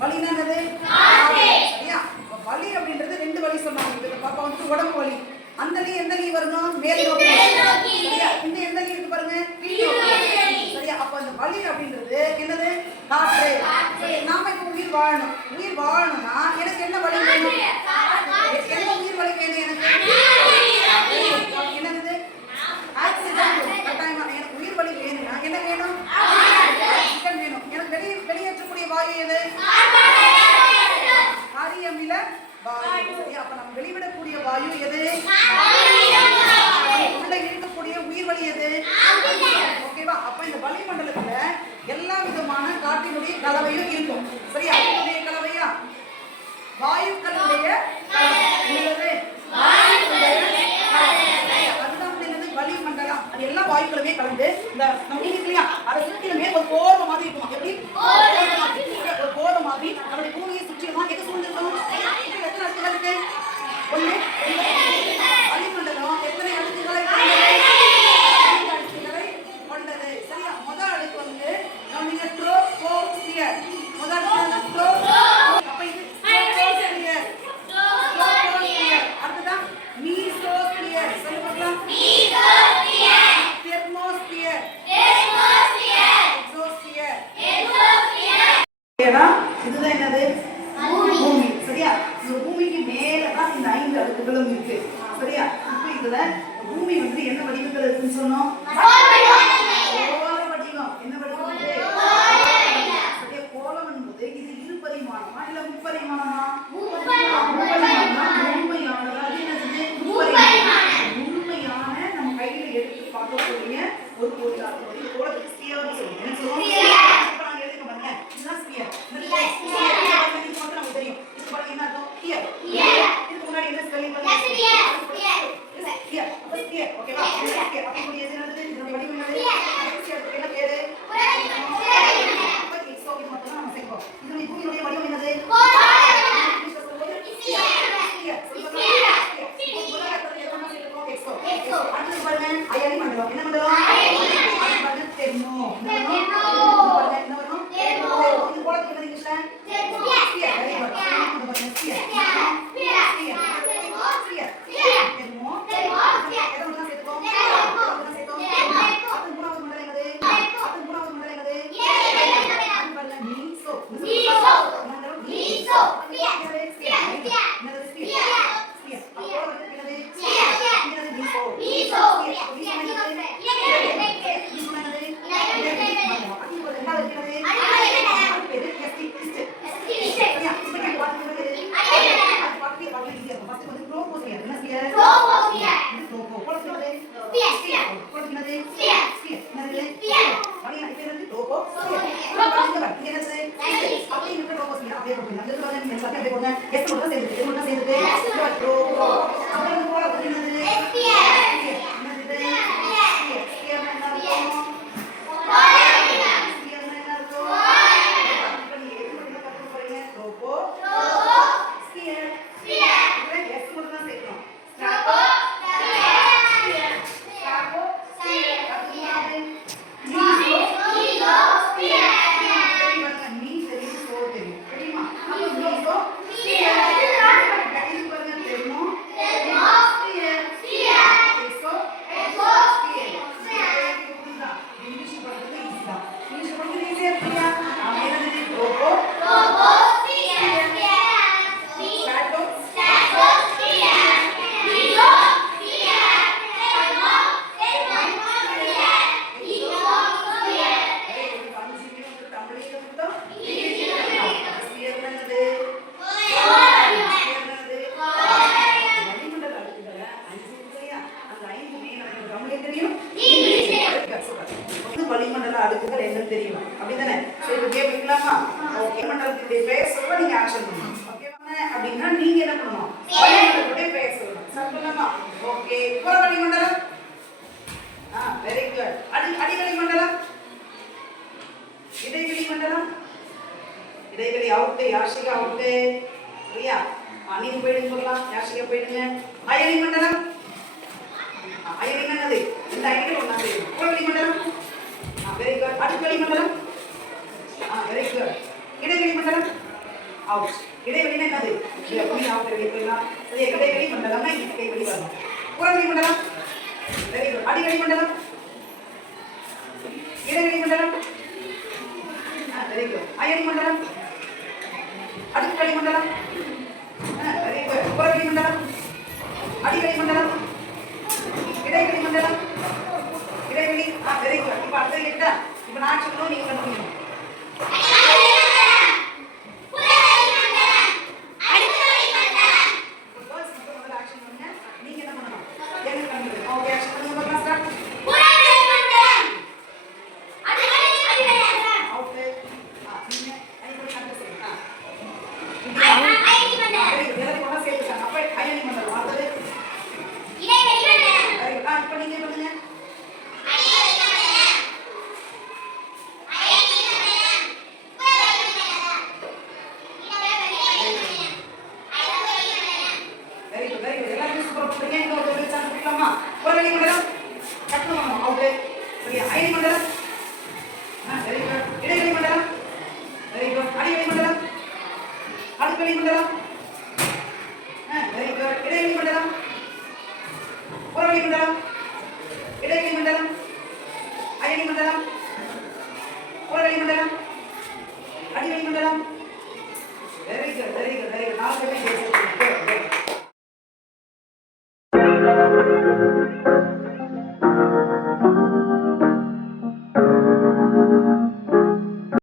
வலினா என்னது? சரியா? வலி அப்படின்றது ரெண்டு வலி சொன்னாங்க. இந்த பாப்பா வந்து உடம்பு வலி. அந்த நீ எந்த நீ வரணும்? மேல் நோக்கி. சரியா? இந்த எந்த நீ இருக்கு பாருங்க? கீழ் நோக்கி. சரியா? அப்ப அந்த வலி அப்படின்றது என்னது? காற்று. நாம இப்ப உயிர் வாழணும். உயிர் வாழணும்னா எனக்கு என்ன வலி வேணும்? என்ன உயிர் வலி வேணும் எனக்கு? என்னது? ஆக்சிஜன். கட்டாயமா எனக்கு உயிர் வலி வேணும்னா என்ன வேணும்? ஆக்சிஜன் வேணும். எனக்கு வெளியேற்றக்கூடிய வாயு எது? காரியமில வாயு. சரியா? அப்ப நம்ம வெளிவிடக்கூடிய வாயு எது? உள்ள இருக்கக்கூடிய உயிர் வலி எது? ஓகேவா? அப்ப இந்த வளிமண்டலத்துல எல்லா விதமான காற்றினுடைய கலவையும் இருக்கும். சரியா? அதனுடைய கலவையா? வாயுக்களுடைய கலவை. அதுதான் என்னது? வளிமண்டலம். அது எல்லா வாயுக்களுமே கலந்து இந்த நம்ம இல்லையா அதை சுற்றிலுமே ஒரு கோர்வை மாதிரி இருக்குமா? எப்படி ஒரு கோர்வை மாதிரி நம்மளுடைய பூமியை சுற்றிலுமா எது சூழ்ந்திருக்கணும்? எத்தனை அடுக்குகள் இருக்கு? ஒண்ணு. வளிமண்டலம் எத்தனை அடுக்குகளை கொண்டது? சரியா? முதல் அடுக்கு வந்து நம்ம ட்ரோபோஸ்பியர். முதல் அடுக்கு அப்ப இது ட்ரோபோஸ்பியர். அடுத்ததான் மீசோஸ்பியர். சொல்லுங்க பார்க்கலாம். மீசோஸ்பியர். தெர்மோஸ்பியர். எக்ஸோஸ்பியர். இதுதான் என்னது? பூமி. சரியா? இந்த பூமிக்கு மேலதான் இந்த 5 அடுக்குகளும் இருக்கு. சரியா? இப்ப இதுல பூமி வந்து என்ன வடிவத்துல இருக்குன்னு சொன்னோம்? கோள வடிவம். என்ன வடிவம்? சரியா? கோளம் என்பது இது இருபரிமாணமா இல்ல முப்பரிமாணமா? முழுமையானதா? என்னது? முழுமையான நம்ம கையில எடுத்து பார்க்கக்கூடிய ஒரு பொருள். கோளத்துக்கு ஸ்பியர்னு சொல்லுவோம். என்ன சொல்லுவோம்? இப்ப நாங்க எழுதுங்க பாருங்க. இதுதான் ஸ்பியர். நமக்கு தெரியும். இது பாருங்க என்ன அர்த்தம்? ஸ்பியர். இதுக்கு முன்னாடி என்ன ஸ்பெல்லிங் பண்ணுங்க? ஸ்பியர். அப்ப ஸ்பியர். ஓகேவா? ஸ்பியர். அப்ப இது என்னது? இதோட வடிவம் என்னது? ஸ்பியருக்கு என்ன பேரு? அப்ப எக்ஸோ இது மட்டும் நம்ம சேர்ப்போம். இது பூமியோட வடிவம் என்னது? அடுத்து பாருங்க அயனி மண்டலம். என்ன மண்டலம்? தெர்மோ. என்ன வரும்? இது போல என்ன இங்கிலீஷ்ல? ஸ்பியர். Very good. இது பாருங்க ஸ்பியர். தெர்மோ. எதை மட்டும் சேர்த்துக்கோம்? அது மூணாவது மண்டலம் என்னது? அது பாருங்க மீசோ. மண்டலம் மீசோ. என்னது? ஸ்பியர். அப்போ என்னது? என்னது? மீசோ. வளிமண்டல அடுக்குகள் என்ன தெரியும் அப்படிதானே? சோ இது கேம் வைக்கலாமா? ஓகே. மண்டலத்துடைய பெயர் சொல்ல நீங்க ஆக்ஷன் பண்ணணும். ஓகேவா? அப்படினா நீங்க என்ன பண்ணணும்? வளிமண்டலத்துடைய பெயர் சொல்லணும். சொல்லலாமா? ஓகே. புற வளிமண்டலம். Very good. அடிவளி மண்டலம். இடைவெளி மண்டலம். இடைவெளி அவுட். யாஷிகா அவுட். சரியா? நீங்க போயிடுங்க சொல்லலாம். யாஷிகா போயிடுங்க. அயனி மண்டலம். அயனி என்னது? இந்த அயனிகள் ஒண்ணா சேரும். புறவெளி மண்டலம். Very good. அடுவளி மண்டலம். Very good. இடைவெளி மண்டலம். அவுட். இடைவெளினா என்னது? இது புள்ளி அவுட் வெளியே போயிடலாம். சரியா? இடைவெளி மண்டலம்னா இடைவெளி வரணும். புறவெளி மண்டலம். Very good. அடிவெளி மண்டலம். இடைவெளி மண்டலம். Very good. அயனி மண்டலம். அடுக்குவெளி மண்டலம். Very good. புறவெளி மண்டலம். அடிவெளி மண்டலம். இடைவெளி மண்டலம். இடைவெளி. Very good. இப்போ அடுத்தது கேட்டா இப்போ நான் சொல்லணும் நீங்க கண்டுபிடிக்கணும். அடுக்குவெளி மண்டலம். Very good. இடைவெளி மண்டலம். புறவெளி மண்டலம்.